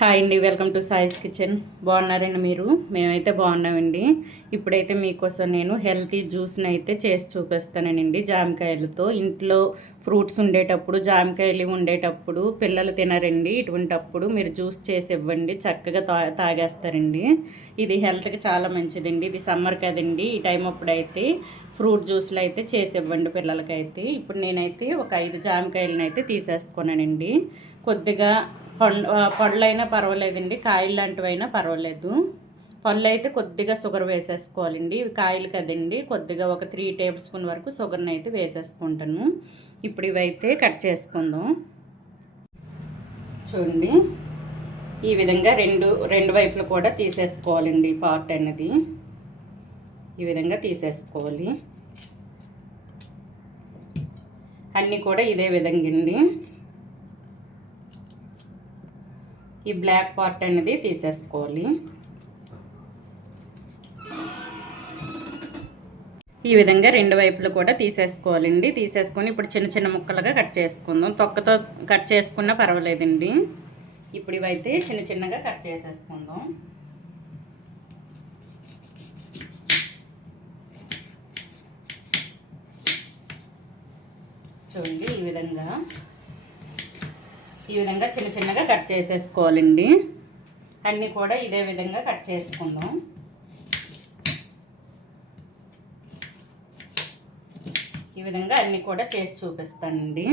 Hi అండి welcome to సాయిస్ kitchen బాగున్నారండి మీరు? మేమైతే బాగున్నామండి. ఇప్పుడైతే మీకోసం నేను హెల్తీ జ్యూస్ని అయితే చేసి చూపిస్తానండి జామకాయలతో. ఇంట్లో ఫ్రూట్స్ ఉండేటప్పుడు జామకాయలు ఉండేటప్పుడు పిల్లలు తినరండి. ఇటువంటప్పుడు మీరు జ్యూస్ చేసి ఇవ్వండి చక్కగా తా తాగేస్తారండి. ఇది హెల్త్కి చాలా మంచిదండి. ఇది సమ్మర్ కదండి. ఈ టైం అప్పుడైతే ఫ్రూట్ జ్యూస్లు అయితే చేసి ఇవ్వండి పిల్లలకైతే. ఇప్పుడు నేనైతే ఒక ఐదు జామకాయలను అయితే తీసేసుకున్నానండి. కొద్దిగా పండు పళ్ళైనా పర్వాలేదండి కాయలు లాంటివైనా పర్వాలేదు. పళ్ళు అయితే కొద్దిగా షుగర్ వేసేసుకోవాలండి. ఇవి కాయలు కదండి కొద్దిగా ఒక త్రీ టేబుల్ స్పూన్ వరకు షుగర్ని అయితే వేసేసుకుంటాను. ఇప్పుడు ఇవైతే కట్ చేసుకుందాం. చూడండి ఈ విధంగా రెండు రెండు వైపులు కూడా తీసేసుకోవాలండి పార్ట్ అనేది ఈ విధంగా తీసేసుకోవాలి. అన్నీ కూడా ఇదే విధంగా అండి. ఈ బ్లాక్ పార్ట్ అనేది తీసేసుకోవాలి. ఈ విధంగా రెండు వైపులు కూడా తీసేసుకోవాలండి. తీసేసుకొని ఇప్పుడు చిన్న చిన్న ముక్కలుగా కట్ చేసుకుందాం. తొక్కతో కట్ చేసుకున్నా పర్వాలేదండి. ఇప్పుడు ఇవైతే చిన్న చిన్నగా కట్ చేసేసుకుందాం. చూడండి ఈ విధంగా ఈ విధంగా చిన్న చిన్నగా కట్ చేసేసుకోవాలండి. అన్నీ కూడా ఇదే విధంగా కట్ చేసుకుందాం. ఈ విధంగా అన్నీ కూడా చేసి చూపిస్తానండి.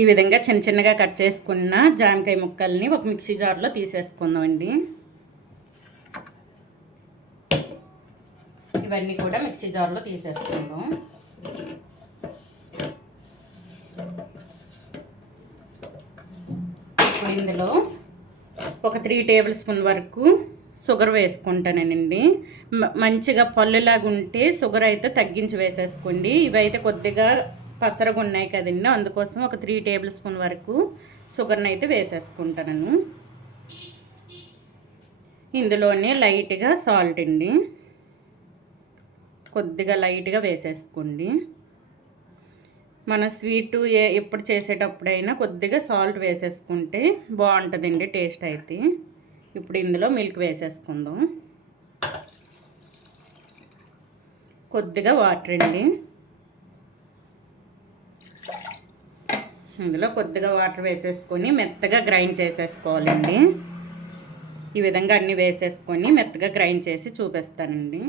ఈ విధంగా చిన్న చిన్నగా కట్ చేసుకున్న జామకాయ ముక్కల్ని ఒక మిక్సీ జార్లో తీసేసుకుందామండి. ఇవన్నీ కూడా మిక్సీ జార్లో తీసేసుకుందాం. ఇందులో ఒక త్రీ టేబుల్ స్పూన్ వరకు షుగర్ వేసుకుంటానండి. మంచిగా పళ్ళులాగా ఉంటే షుగర్ అయితే తగ్గించి వేసేసుకోండి. ఇవైతే కొద్దిగా పసరగా ఉన్నాయి కదండి. అందుకోసం ఒక త్రీ టేబుల్ స్పూన్ వరకు షుగర్ని అయితే వేసేసుకుంటాను ఇందులోనే లైట్గా సాల్ట్ అండి. కొద్దిగా లైట్గా వేసేసుకోండి. మన స్వీటు ఏ ఎప్పుడు చేసేటప్పుడైనా కొద్దిగా సాల్ట్ వేసేసుకుంటే బాగుంటుందండి టేస్ట్ అయితే. ఇప్పుడు ఇందులో మిల్క్ వేసేసుకుందాం. కొద్దిగా వాటర్ అండి. ఇందులో కొద్దిగా వాటర్ వేసేసుకొని మెత్తగా గ్రైండ్ చేసేసుకోవాలండి. ఈ విధంగా అన్నీ వేసేసుకొని మెత్తగా గ్రైండ్ చేసి చూపిస్తానండి.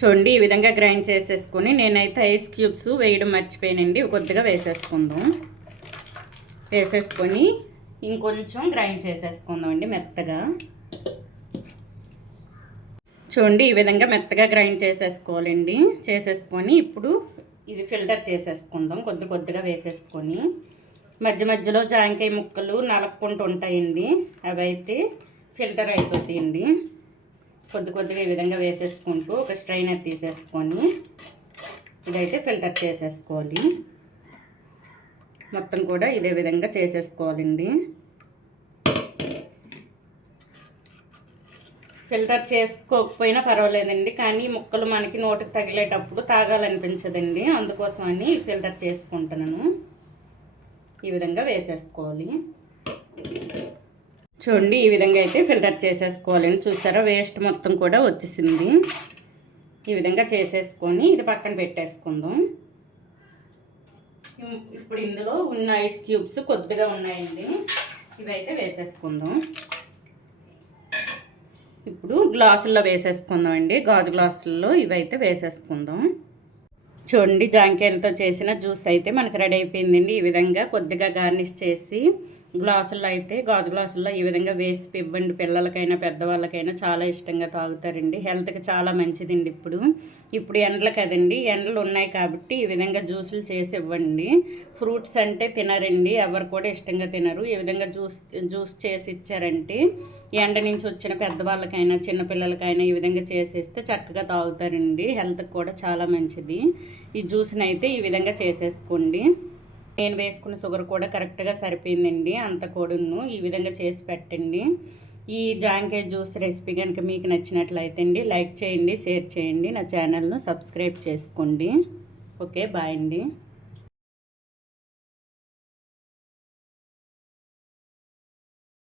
చూడండి ఈ విధంగా గ్రైండ్ చేసేసుకొని నేనైతే ఐస్ క్యూబ్స్ వేయడం మర్చిపోయానండి. కొద్దిగా వేసేసుకుందాం. వేసేసుకొని ఇంకొంచెం గ్రైండ్ చేసేసుకుందాం అండి మెత్తగా. చూడండి ఈ విధంగా మెత్తగా గ్రైండ్ చేసేసుకోవాలండి. చేసేసుకొని ఇప్పుడు ఇది ఫిల్టర్ చేసేసుకుందాం. కొద్ది కొద్దిగా వేసేసుకొని. మధ్య మధ్యలో జాంకాయ ముక్కలు నలుపుకుంటూ ఉంటాయండి అవి అయితే ఫిల్టర్ అయిపోతాయండి. కొద్ది కొద్దిగా ఈ విధంగా వేసేసుకుంటూ ఒక స్ట్రైనర్ తీసేసుకొని ఇదైతే ఫిల్టర్ చేసేసుకోవాలి. మొత్తం కూడా ఇదే విధంగా చేసేసుకోవాలండి. ఫిల్టర్ చేసుకోకపోయినా పర్వాలేదండి కానీ ముక్కలు మనకి నోటికి తగిలేటప్పుడు తాగాలనిపించదండి. అందుకోసమని ఫిల్టర్ చేసుకుంటున్నాను. ఈ విధంగా వేసేసుకోవాలి. చూడండి ఈ విధంగా అయితే ఫిల్టర్ చేసేసుకోవాలని చూసారా? వేస్ట్ మొత్తం కూడా వచ్చేసింది. ఈ విధంగా చేసేసుకొని ఇది పక్కన పెట్టేసుకుందాం. ఇప్పుడు ఇందులో ఉన్న ఐస్ క్యూబ్స్ కొద్దిగా ఉన్నాయండి. ఇవైతే వేసేసుకుందాం. ఇప్పుడు గ్లాసుల్లో వేసేసుకుందాం అండి గాజు గ్లాసుల్లో ఇవైతే వేసేసుకుందాం. చూడండి జాంకాయలతో చేసిన జ్యూస్ అయితే మనకు రెడీ అయిపోయిందండి. ఈ విధంగా కొద్దిగా గార్నిష్ చేసి గ్లాసుల్లో అయితే గాజు గ్లాసుల్లో ఈ విధంగా వేసి ఇవ్వండి పిల్లలకైనా పెద్దవాళ్ళకైనా చాలా ఇష్టంగా తాగుతారండి. హెల్త్కి చాలా మంచిదండి ఇప్పుడు. ఇప్పుడు ఎండలు కదండి. ఎండలు ఉన్నాయి కాబట్టి ఈ విధంగా జ్యూసులు చేసి ఇవ్వండి. ఫ్రూట్స్ అంటే తినరండి. ఎవరు కూడా ఇష్టంగా తినరు. ఈ విధంగా జ్యూస్ జ్యూస్ చేసి ఇచ్చారంటే ఎండ నుంచి వచ్చిన పెద్దవాళ్ళకైనా చిన్నపిల్లలకైనా ఈ విధంగా చేసేస్తే చక్కగా తాగుతారండి. హెల్త్కి కూడా చాలా మంచిది. ఈ జ్యూస్ని అయితే ఈ విధంగా చేసేసుకోండి. నేను వేసుకున్న షుగర్ కూడా కరెక్ట్గా సరిపోయిందండి. అంత కూడాను ఈ విధంగా చేసి పెట్టండి. ఈ జాంకాయ జ్యూస్ రెసిపీ కనుక మీకు నచ్చినట్లయితే అండి లైక్ చేయండి షేర్ చేయండి నా ఛానల్ను సబ్స్క్రైబ్ చేసుకోండి. ఓకే బాయ్ అండి.